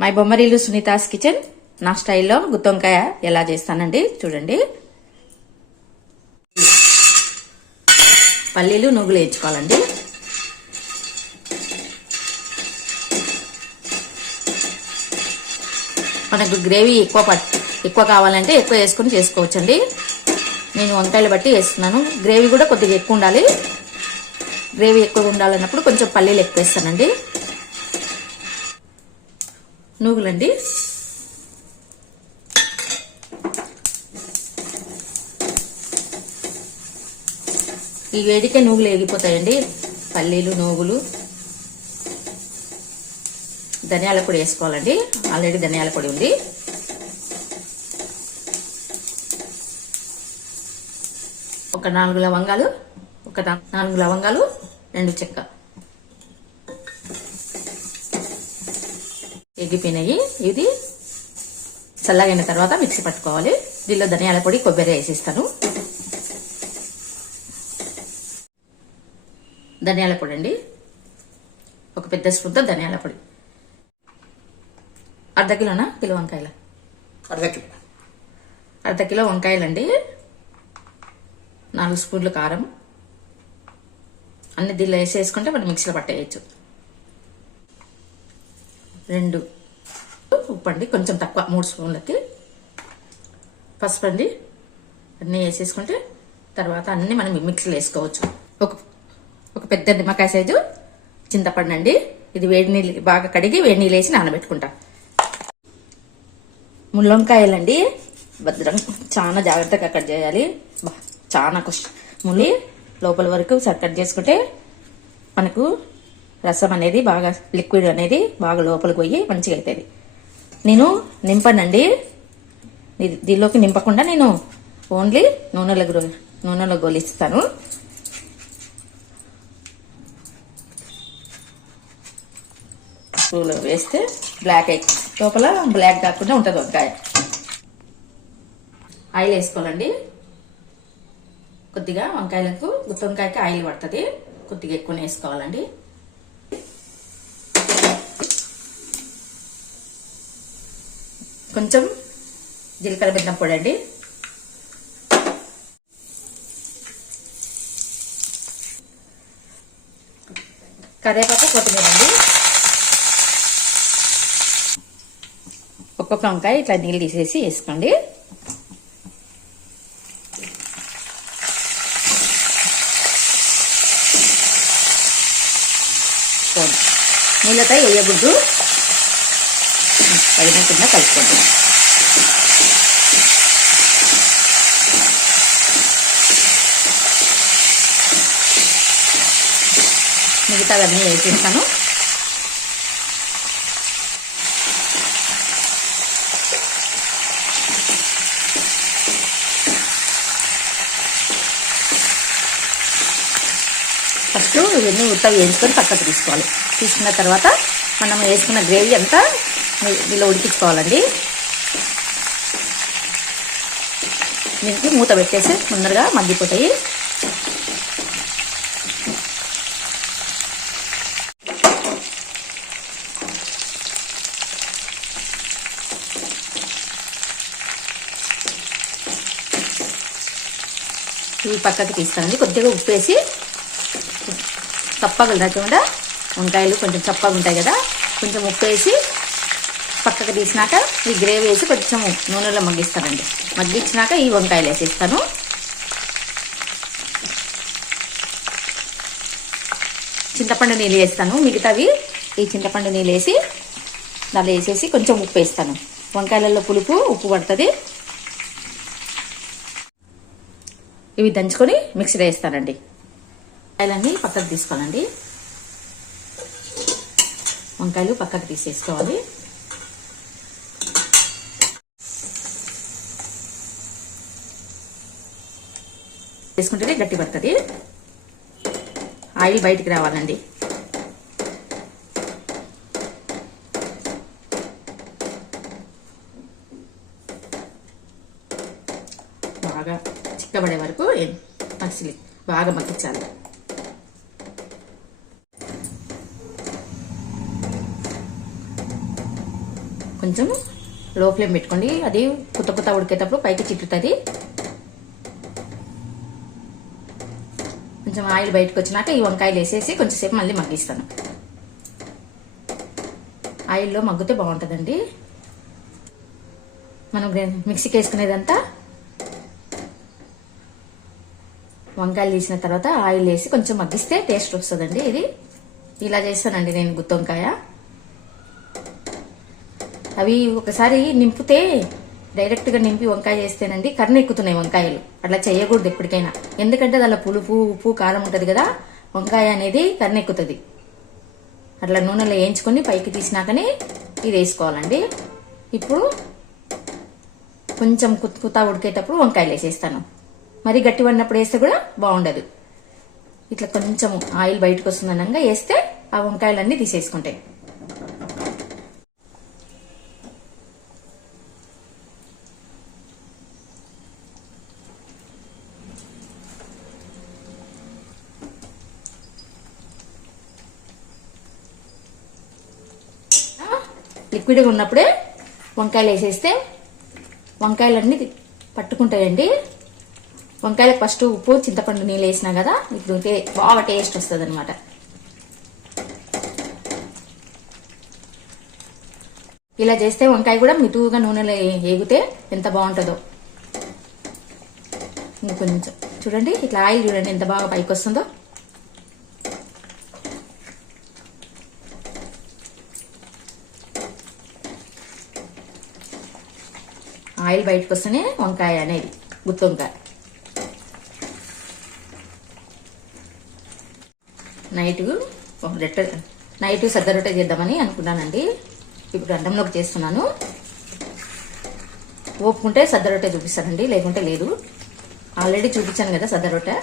My బొమ్మరీలు Sunita's kitchen నా స్టైల్లో గుత్తొంకాయ ఎలా చేస్తానండి చూడండి. పల్లీలు నువ్వులు వేయించుకోవాలండి. మనకు గ్రేవీ ఎక్కువ కావాలంటే ఎక్కువ వేసుకుని చేసుకోవచ్చండి. నేను వంకాయలు బట్టి వేస్తున్నాను. గ్రేవీ కూడా కొద్దిగా ఎక్కువ ఉండాలి. గ్రేవీ ఎక్కువ ఉండాలన్నప్పుడు కొంచెం పల్లీలు ఎక్కువ వేస్తానండి. నువ్వులండి, ఈ వేడికే నువ్వులు వేగిపోతాయండి. పల్లీలు నువ్వులు ధనియాల పొడి వేసుకోవాలండి. ఆల్రెడీ ధనియాల పొడి ఉంది. ఒక 4 లవంగాలు, 2 చెక్క ఎగిపోయినాయి. ఇది చల్లగైన తర్వాత మిక్సీ పట్టుకోవాలి. దీనిలో ధనియాల పొడి కొబ్బరి వేసిస్తాను. ధనియాల పొడి అండి, ఒక పెద్ద స్పూన్తో ధనియాల పొడి. అర్ధ కిలోనా కిలో వంకాయలు? అర్ధ కిలో వంకాయలండి. 4 స్పూన్లు కారం. అన్ని దీనిలో వేసేసుకుంటే మనం మిక్సీలో పట్టేయచ్చు. 2 ఉప్పు అండి, కొంచెం తక్కువ, 3 స్పూన్లకి. పసుపు అండి, అన్నీ వేసేసుకుంటే తర్వాత అన్ని మనం మిక్సీలో వేసుకోవచ్చు. ఒక పెద్ద నిమ్మకాయ సైజు చింతపండు అండి. ఇది వేడి నీళ్ళు బాగా కడిగి వేడి నీళ్ళు వేసి నానబెట్టుకుంటా. ముళ్ళొంకాయలండి, భద్రం చాలా జాగ్రత్తగా కట్ చేయాలి. చాలా ములి లోపల వరకు కట్ చేసుకుంటే మనకు రసం అనేది బాగా లిక్విడ్ అనేది బాగా లోపలికి పోయి మంచిగా అవుతుంది. నేను నింపనండి, దీనిలోకి నింపకుండా నేను ఓన్లీ నూనెలో గోలిస్తాను. పూలు వేస్తే బ్లాక్ అయి లోపల బ్లాక్ కాకుండా ఉంటుంది వంకాయ. ఆయిల్ వేసుకోవాలండి. కొద్దిగా వంకాయలకు గుత్తొంకాయకి ఆయిల్ పడుతుంది, కొద్దిగా ఎక్కువనే వేసుకోవాలండి. కొంచెం జీలకర్ర బెల్లం పొడి అండి. కరివేపాకు, కొత్తిమీర అండి. ఒక్కొక్క వంకాయ ఇట్లా నీళ్ళు తీసేసి వేసుకోండి. నీళ్ళతో వేయకూడదు, పైన కింద కలుపుకోండి. మిగతావన్నీ వేసేస్తాను. ఫస్ట్ ఇవన్నీ ఉత్తగా వేయించుకొని పక్కకు తీసుకోవాలి. తీసుకున్న తర్వాత మనం వేసుకున్న గ్రేవీ అంతా దీనిలో ఉడికించుకోవాలండి. దీనికి మూత పెట్టేసి ముందరగా మగ్గిపోతాయి. ఇవి పక్కకి తీస్తానండి. కొద్దిగా ఉప్పు వేసి, చప్పగా లేకుండా వంకాయలు కొంచెం చప్పగా ఉంటాయి కదా, కొంచెం ఉప్పు వేసి పక్కకు తీసినాక ఈ గ్రేవీ వేసి కొంచెం నూనెలో మగ్గిస్తానండి. మగ్గించినాక ఈ వంకాయలు వేసేస్తాను. చింతపండు నీళ్ళు వేస్తాను. మిగతావి ఈ చింతపండు నీళ్ళు వేసి దానిలో వేసేసి కొంచెం ఉప్పు వేస్తాను. వంకాయలలో పులుపు ఉప్పు పడుతుంది. ఇవి దంచుకొని మిక్సీలో వేస్తానండి. వంకాయలన్నీ పక్కకు తీసుకోవాలండి. వంకాయలు పక్కకు తీసేసుకోవాలి. వేసుకుంటేనే గట్టి పడుతుంది. ఆయిల్ బయటికి రావాలండి. బాగా చిక్కబడే వరకు బాగా మగ్గించాలి. కొంచెం లో ఫ్లేమ్ పెట్టుకోండి. అది కొత్త ఉడికేటప్పుడు పైకి చిట్టుతుంది. కొంచెం ఆయిల్ బయటకు వచ్చినాక ఈ వంకాయలు వేసేసి కొంచెంసేపు మళ్ళీ మగ్గిస్తాను. ఆయిల్లో మగ్గితే బాగుంటుందండి. మనం మిక్సీకి వేసుకునేదంతా వంకాయలు తీసిన తర్వాత ఆయిల్ వేసి కొంచెం మగ్గిస్తే టేస్ట్ వస్తుందండి. ఇది ఇలా చేస్తానండి నేను గుత్తి వంకాయ. అవి ఒకసారి నింపితే డైరెక్ట్గా నింపి వంకాయ చేస్తేనండి కర్ణ ఎక్కుతున్నాయి వంకాయలు. అట్లా చేయకూడదు ఎప్పటికైనా, ఎందుకంటే దానిలో పులుపు ఉప్పు కారం ఉంటుంది కదా, వంకాయ అనేది కర్ణ ఎక్కుతుంది. అట్లా నూనెలో వేయించుకొని పైకి తీసినాకనే ఇది వేసుకోవాలండి. ఇప్పుడు కొంచెం కుత్త ఉడికేటప్పుడు వంకాయలు వేసేస్తాను. మరి గట్టి పడినప్పుడు వేస్తే కూడా బాగుండదు. ఇట్లా కొంచెం ఆయిల్ బయటకు వస్తుందనగా వేస్తే ఆ వంకాయలన్నీ తీసేసుకుంటాయి. లిక్విడ్గా ఉన్నప్పుడే వంకాయలు వేసేస్తే వంకాయలన్నీ పట్టుకుంటాయండి. వంకాయలకు ఫస్ట్ ఉప్పు చింతపండు నీళ్ళు వేసినా కదా, ఇప్పుడు బాగా టేస్ట్ వస్తుంది అనమాట. ఇలా చేస్తే వంకాయ కూడా మితువుగా నూనెలో ఏగితే ఎంత బాగుంటుందో. ఇంకొంచెం చూడండి, ఇట్లా ఆయిల్ చూడండి ఎంత బాగా పైకి వస్తుందో. ఆయిల్ బయటకు వస్తేనే వంకాయ అనేది గుత్తి వంకాయ. నైట్ సద్ద రొట్టె చేద్దామని అనుకున్నానండి. ఇప్పుడు అన్నంలోకి చేస్తున్నాను. ఓపుకుంటే సద్ద రొట్టె చూపిస్తానండి, లేకుంటే లేదు. ఆల్రెడీ చూపించాను కదా సద్ద రొట్టె.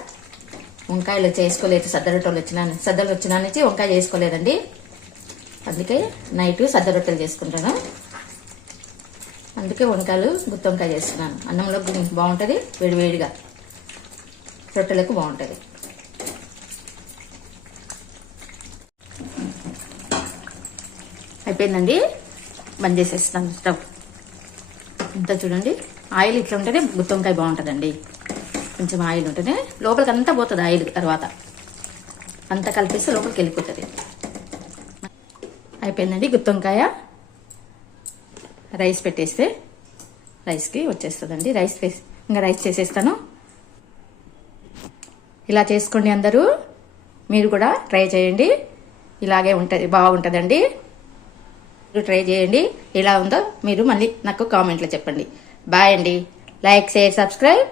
వంకాయలు చేసుకోలేదు, సద్దలు వచ్చినా నుంచి వంకాయ చేసుకోలేదండి. అందుకే నైట్ సద్ద రొట్టెలు చేసుకుంటాను. అందుకే వంకాయలు గుత్తి వంకాయ చేస్తున్నాను. అన్నంలో బాగుంటుంది, వేడివేడిగా రొట్టెలకు బాగుంటుంది. అయిపోయిందండి, బంద్ చేసేస్తాను స్టవ్. ఇంత చూడండి, ఆయిల్ ఇట్లా ఉంటేనే గుత్తి వంకాయ బాగుంటుందండి. కొంచెం ఆయిల్ ఉంటేనే లోపలికి అంతా పోతుంది. ఆయిల్ తర్వాత అంతా కలిపేస్తే లోపలికి వెళ్ళిపోతుంది. అయిపోయిందండి గుత్తి వంకాయ. రైస్ పెట్టేస్తే రైస్కి వచ్చేస్తుందండి. రైస్ చేసేస్తాను. ఇలా చేసుకోండి అందరూ, మీరు కూడా ట్రై చేయండి. ఇలాగే ఉంటుంది, బాగుంటుందండి. మీరు ట్రై చేయండి. ఎలా ఉందో మీరు మళ్ళీ నాకు కామెంట్లో చెప్పండి. బాయ్ అండి. Like, share, subscribe.